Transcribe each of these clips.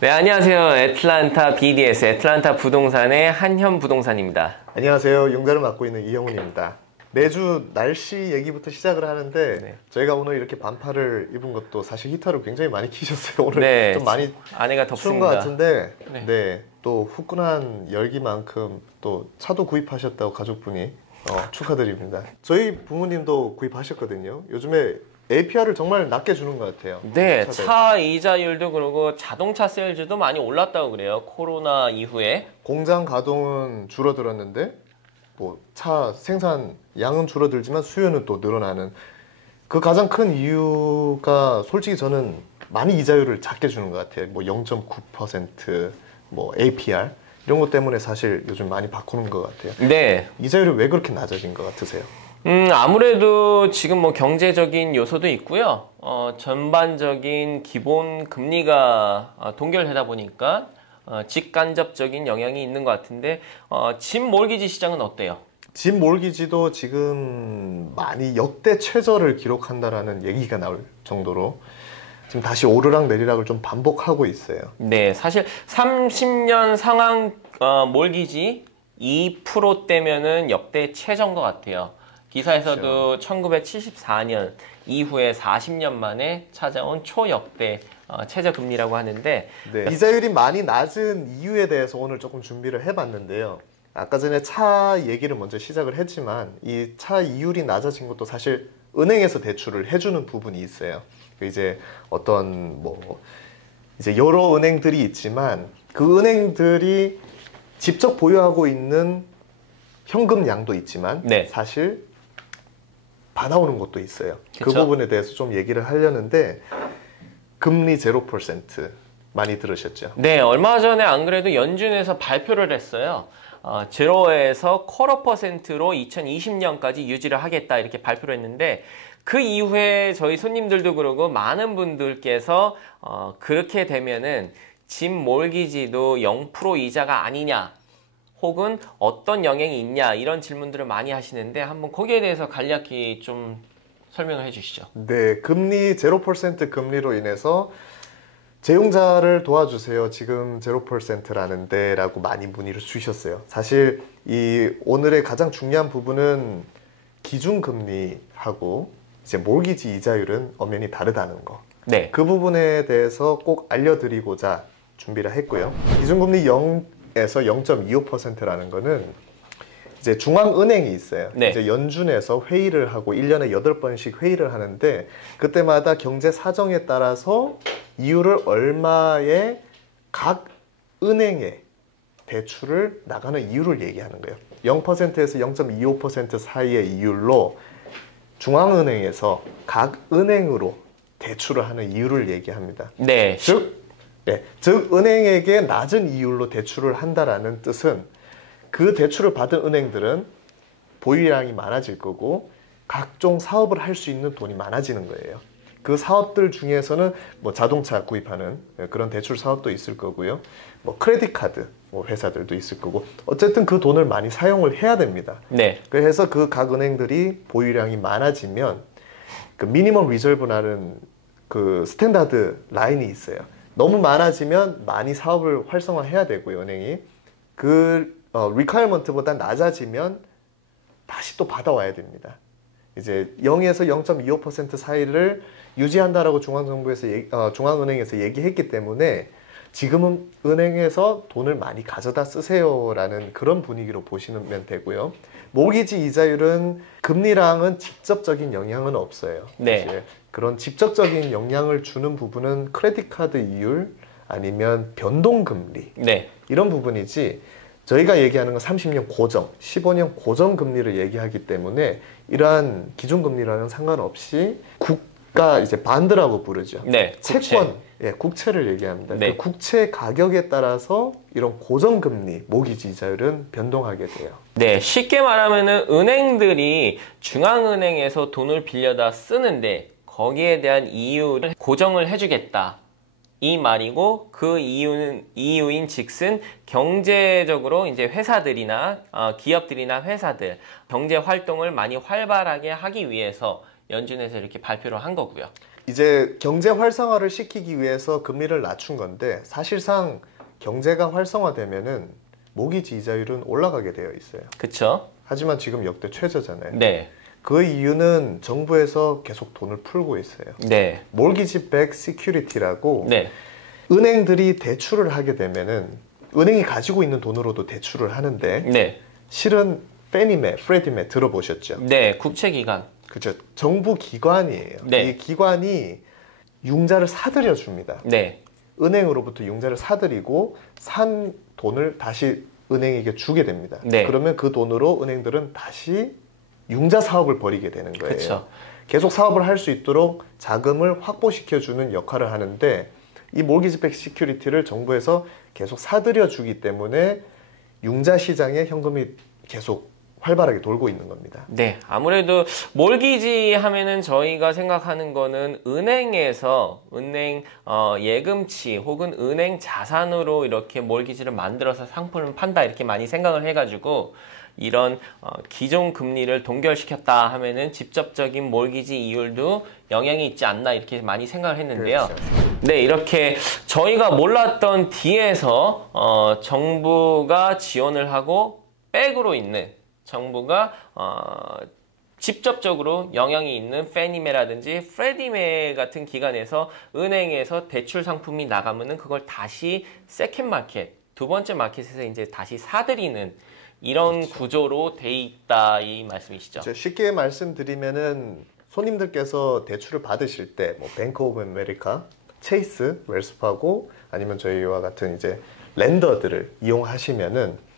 네, 안녕하세요. 애틀란타 BDS, 애틀란타 부동산의 한현부동산입니다. 안녕하세요. 용자를 맡고 있는 이영훈입니다. 매주 날씨 얘기부터 시작을 하는데 네. 저희가 오늘 이렇게 반팔을 입은 것도 사실 히터를 굉장히 많이 키셨어요. 오늘 네, 좀 많이 아내가 추운 것 덥습니다. 같은데 네. 또 후끈한 열기만큼 또 차도 구입하셨다고 가족분이 축하드립니다. 저희 부모님도 구입하셨거든요. 요즘에 APR을 정말 낮게 주는 것 같아요. 네, 차들. 차 이자율도 그러고 자동차 세일즈도 많이 올랐다고 그래요. 코로나 이후에. 공장 가동은 줄어들었는데 뭐 차 생산 양은 줄어들지만 수요는 또 늘어나는 그 가장 큰 이유가 솔직히 저는 많이 이자율을 작게 주는 것 같아요. 뭐 0.9%, 뭐 APR 이런 것 때문에 사실 요즘 많이 바꾸는 것 같아요. 네. 이자율이 왜 그렇게 낮아진 것 같으세요? 아무래도 지금 뭐 경제적인 요소도 있고요. 전반적인 기본 금리가 동결되다 보니까 직간접적인 영향이 있는 것 같은데 집 몰기지 시장은 어때요? 집 몰기지도 지금 많이 역대 최저를 기록한다라는 얘기가 나올 정도로 지금 다시 오르락 내리락을 좀 반복하고 있어요. 네, 사실 30년 상황 몰기지 2%대면은 역대 최저인 것 같아요. 기사에서도 1974년 이후에 40년 만에 찾아온 초역대 최저 금리라고 하는데 네, 이자율이 많이 낮은 이유에 대해서 오늘 조금 준비를 해봤는데요. 아까 전에 차 얘기를 먼저 시작을 했지만 이 차 이율이 낮아진 것도 사실 은행에서 대출을 해주는 부분이 있어요. 이제 어떤 뭐 이제 여러 은행들이 있지만 그 은행들이 직접 보유하고 있는 현금량도 있지만 네. 사실 받아오는 것도 있어요. 그 그쵸? 부분에 대해서 좀 얘기를 하려는데 금리 0% 많이 들으셨죠? 네, 얼마 전에 안 그래도 연준에서 발표를 했어요. 제로에서 쿼터 퍼센트로 2020년까지 유지를 하겠다 이렇게 발표를 했는데 그 이후에 저희 손님들도 그러고 많은 분들께서 그렇게 되면은 집 몰기지도 0% 이자가 아니냐 혹은 어떤 영향이 있냐 이런 질문들을 많이 하시는데 한번 거기에 대해서 간략히 좀 설명을 해주시죠. 네, 금리 0% 금리로 인해서 재용자를 도와주세요. 지금 0%라는데 라고 많이 문의를 주셨어요. 사실 이 오늘의 가장 중요한 부분은 기준금리하고 이제 몰기지 이자율은 엄연히 다르다는 거. 네. 그 부분에 대해서 꼭 알려드리고자 준비를 했고요. 기준금리 0에서 0.25%라는 거는 이제 중앙은행이 있어요. 네. 이제 연준에서 회의를 하고 1년에 8번씩 회의를 하는데 그때마다 경제 사정에 따라서 이율을 얼마에 각 은행에 대출을 나가는 이율을 얘기하는 거예요. 0%에서 0.25% 사이의 이율로 중앙은행에서 각 은행으로 대출을 하는 이율을 얘기합니다. 네. 즉 은행에게 낮은 이율로 대출을 한다라는 뜻은 그 대출을 받은 은행들은 보유량이 많아질 거고 각종 사업을 할 수 있는 돈이 많아지는 거예요. 그 사업들 중에서는 뭐 자동차 구입하는 그런 대출 사업도 있을 거고요. 뭐 크레딧 카드 회사들도 있을 거고 어쨌든 그 돈을 많이 사용을 해야 됩니다. 네. 그래서 그 각 은행들이 보유량이 많아지면 그 미니멈 리저브라는 그 스탠다드 라인이 있어요. 너무 많아지면 많이 사업을 활성화해야 되고요, 은행이. 그 리퀘어먼트보다 낮아지면 다시 또 받아와야 됩니다. 이제 0에서 0.25% 사이를 유지한다라고 중앙은행에서 얘기했기 때문에 지금은 은행에서 돈을 많이 가져다 쓰세요라는 그런 분위기로 보시면 되고요. 모기지 이자율은 금리랑은 직접적인 영향은 없어요. 네. 사실. 그런 직접적인 영향을 주는 부분은 크레딧 카드 이율 아니면 변동금리 네. 이런 부분이지 저희가 얘기하는 건 30년 고정, 15년 고정 금리를 얘기하기 때문에 이러한 기준금리랑은 상관없이 국가 이제 반드라고 부르죠. 네. 국채. 채권, 국채를 얘기합니다. 네. 그 국채 가격에 따라서 이런 고정금리, 모기지 이자율은 변동하게 돼요. 네, 쉽게 말하면은 은행들이 중앙은행에서 돈을 빌려다 쓰는데 거기에 대한 이유를 고정을 해주겠다. 이 말이고 그 이유인 즉슨 경제적으로 이제 회사들이나 기업들이나 회사들 경제 활동을 많이 활발하게 하기 위해서 연준에서 이렇게 발표를 한 거고요. 이제 경제 활성화를 시키기 위해서 금리를 낮춘 건데 사실상 경제가 활성화되면은 모기지 이자율은 올라가게 되어 있어요. 그렇죠. 하지만 지금 역대 최저잖아요. 네. 그 이유는 정부에서 계속 돈을 풀고 있어요. 네. 몰기지 백 시큐리티라고 네. 은행들이 대출을 하게 되면은 은행이 가지고 있는 돈으로도 대출을 하는데 네. 실은 페니메, 프레디메 들어보셨죠? 네. 국채기관. 그죠. 정부 기관이에요. 네. 이 기관이 융자를 사들여 줍니다. 네. 은행으로부터 융자를 사들이고 산 돈을 다시 은행에게 주게 됩니다. 네. 그러면 그 돈으로 은행들은 다시 융자 사업을 벌이게 되는 거예요. 그쵸. 계속 사업을 할 수 있도록 자금을 확보시켜주는 역할을 하는데 이 몰기지백 시큐리티를 정부에서 계속 사들여 주기 때문에 융자 시장에 현금이 계속 활발하게 돌고 있는 겁니다. 네, 아무래도 몰기지 하면은 저희가 생각하는 거는 은행에서 은행 예금치 혹은 은행 자산으로 이렇게 몰기지를 만들어서 상품을 판다 이렇게 많이 생각을 해가지고 이런 기존 금리를 동결시켰다 하면은 직접적인 몰기지 이율도 영향이 있지 않나 이렇게 많이 생각을 했는데요. 그렇죠. 네, 이렇게 저희가 몰랐던 뒤에서 정부가 지원을 하고 백으로 있는 정부가 직접적으로 영향이 있는 페니메라든지 프레디메 같은 기관에서 은행에서 대출 상품이 나가면은 그걸 다시 세컨 마켓, 두 번째 마켓에서 이제 다시 사들이는 이런 그렇죠. 구조로 돼 있다 이 말씀이시죠? 쉽게 말씀드리면은 손님들께서 대출을 받으실 때 뭐 뱅크 오브 아메리카, 체이스, 웰스파고 아니면 저희와 같은 이제 렌더들을 이용하시면은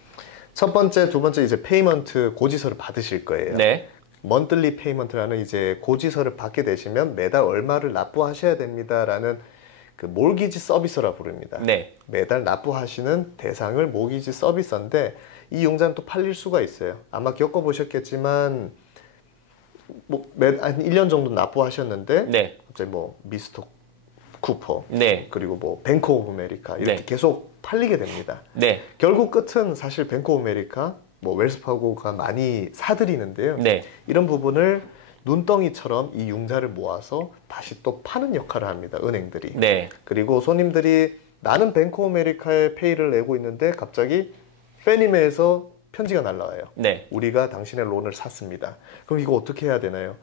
첫 번째, 두 번째 이제 페이먼트 고지서를 받으실 거예요. 네. 먼틀리 페이먼트라는 이제 고지서를 받게 되시면 매달 얼마를 납부하셔야 됩니다라는 그 몰기지 서비스라 부릅니다. 네. 매달 납부하시는 대상을 몰기지 서비스인데 이 융자는 또 팔릴 수가 있어요. 아마 겪어보셨겠지만 한 1년 정도 납부하셨는데 네. 갑자기 뭐 미스터 쿠퍼, 네. 그리고 뭐 뱅크 오브 아메리카 이렇게 네. 계속 팔리게 됩니다. 네. 결국 끝은 사실 뱅크 오브 아메리카, 뭐 웰스파고가 많이 사들이는데요. 네. 이런 부분을 눈덩이처럼 이 융자를 모아서 다시 또 파는 역할을 합니다. 은행들이. 네. 그리고 손님들이 나는 뱅크 오브 아메리카에 페이를 내고 있는데 갑자기 페니메에서 편지가 날라와요. 네. 우리가 당신의 론을 샀습니다. 그럼 이거 어떻게 해야 되나요?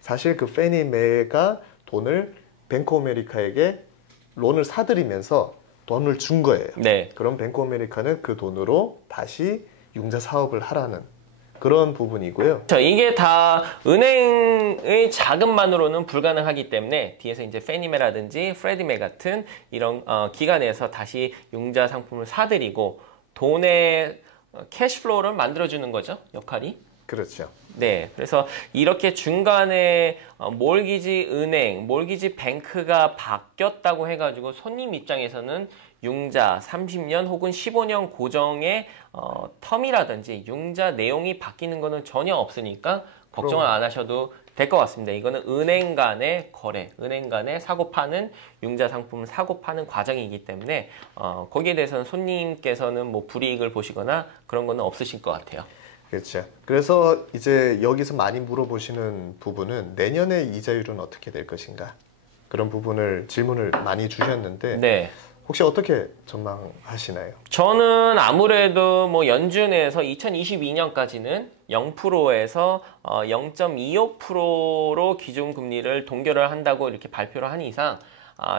사실 그 페니메가 돈을 뱅크 오브 아메리카에게 론을 사들이면서 돈을 준 거예요. 네. 그럼 뱅크 오브 아메리카는 그 돈으로 다시 융자 사업을 하라는 그런 부분이고요. 이게 다 은행의 자금만으로는 불가능하기 때문에 뒤에서 이제 페니메라든지 프레디메 같은 이런 기관에서 다시 융자 상품을 사들이고 돈의 캐시플로우를 만들어주는 거죠, 역할이. 그렇죠. 네, 그래서 이렇게 중간에 몰기지 은행, 몰기지 뱅크가 바뀌었다고 해가지고 손님 입장에서는 융자 30년 혹은 15년 고정의 텀이라든지 융자 내용이 바뀌는 거는 전혀 없으니까 걱정을 안 하셔도 될 것 같습니다. 이거는 은행 간의 거래, 은행 간의 사고 파는 융자 상품을 사고 파는 과정이기 때문에 거기에 대해서는 손님께서는 뭐 불이익을 보시거나 그런 거는 없으실 것 같아요. 그렇죠. 그래서 이제 여기서 많이 물어보시는 부분은 내년에 이자율은 어떻게 될 것인가 그런 부분을 질문을 많이 주셨는데 네. 혹시 어떻게 전망하시나요? 저는 아무래도 뭐 연준에서 2022년까지는 0%에서 0.25%로 기준금리를 동결을 한다고 이렇게 발표를 한 이상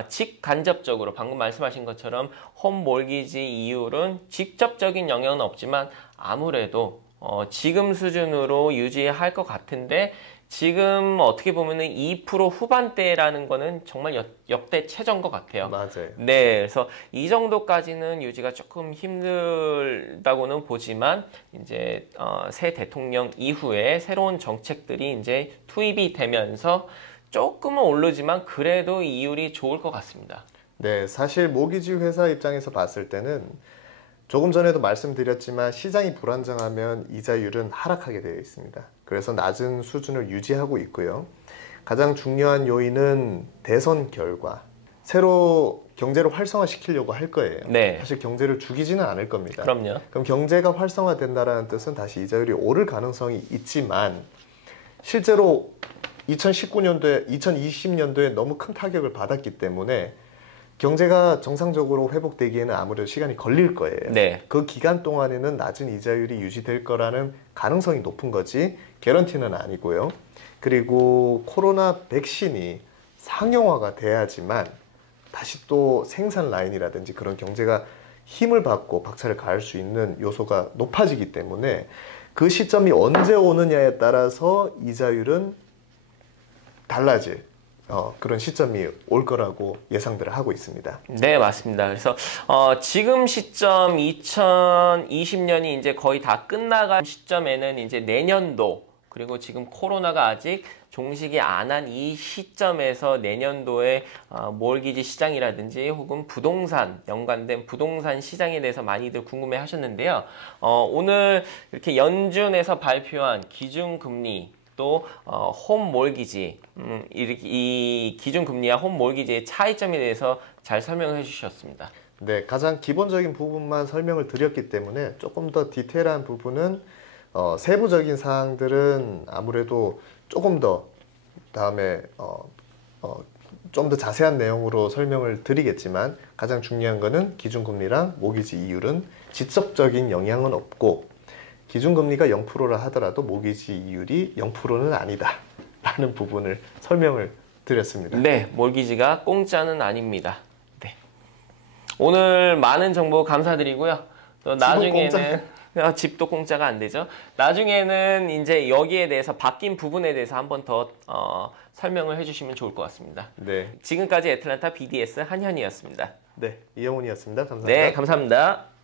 직간접적으로 방금 말씀하신 것처럼 홈몰기지 이율은 직접적인 영향은 없지만 아무래도 지금 수준으로 유지할 것 같은데 지금 어떻게 보면은 2% 후반대라는 거는 정말 역대 최저인 것 같아요. 맞아요. 네, 그래서 이 정도까지는 유지가 조금 힘들다고는 보지만 이제 새 대통령 이후에 새로운 정책들이 이제 투입이 되면서 조금은 오르지만 그래도 이율이 좋을 것 같습니다. 네, 사실 모기지 회사 입장에서 봤을 때는 조금 전에도 말씀드렸지만 시장이 불안정하면 이자율은 하락하게 되어 있습니다. 그래서 낮은 수준을 유지하고 있고요. 가장 중요한 요인은 대선 결과. 새로 경제를 활성화시키려고 할 거예요. 네. 사실 경제를 죽이지는 않을 겁니다. 그럼요. 그럼 경제가 활성화된다는 뜻은 다시 이자율이 오를 가능성이 있지만 실제로 2019년도에 2020년도에 너무 큰 타격을 받았기 때문에 경제가 정상적으로 회복되기에는 아무래도 시간이 걸릴 거예요. 네. 그 기간 동안에는 낮은 이자율이 유지될 거라는 가능성이 높은 거지 개런티는 아니고요. 그리고 코로나 백신이 상용화가 돼야지만 다시 또 생산 라인이라든지 그런 경제가 힘을 받고 박차를 가할 수 있는 요소가 높아지기 때문에 그 시점이 언제 오느냐에 따라서 이자율은 달라질 그런 시점이 올 거라고 예상들을 하고 있습니다. 네, 맞습니다. 그래서 지금 시점 2020년이 이제 거의 다 끝나간 시점에는 이제 내년도 그리고 지금 코로나가 아직 종식이 안 한 이 시점에서 내년도에 몰기지 시장이라든지 혹은 부동산 연관된 부동산 시장에 대해서 많이들 궁금해 하셨는데요. 오늘 이렇게 연준에서 발표한 기준금리 또 홈몰기지 이 기준금리와 홈몰기지의 차이점에 대해서 잘 설명해 주셨습니다. 네, 가장 기본적인 부분만 설명을 드렸기 때문에 조금 더 디테일한 부분은 세부적인 사항들은 아무래도 조금 더 다음에 좀 더 자세한 내용으로 설명을 드리겠지만 가장 중요한 거는 기준금리랑 모기지 이율은 직접적인 영향은 없고 기준금리가 0%라 하더라도 모기지 이율이 0%는 아니다 라는 부분을 설명을 드렸습니다. 네, 몰기지가 공짜는 아닙니다. 네. 오늘 많은 정보 감사드리고요. 또 나중에는 집도 공짜가 안 되죠. 나중에는 이제 여기에 대해서 바뀐 부분에 대해서 한번 더 설명을 해주시면 좋을 것 같습니다. 네. 지금까지 애틀랜타 BDS 한현이었습니다. 네, 이영훈이었습니다. 감사합니다. 네, 감사합니다.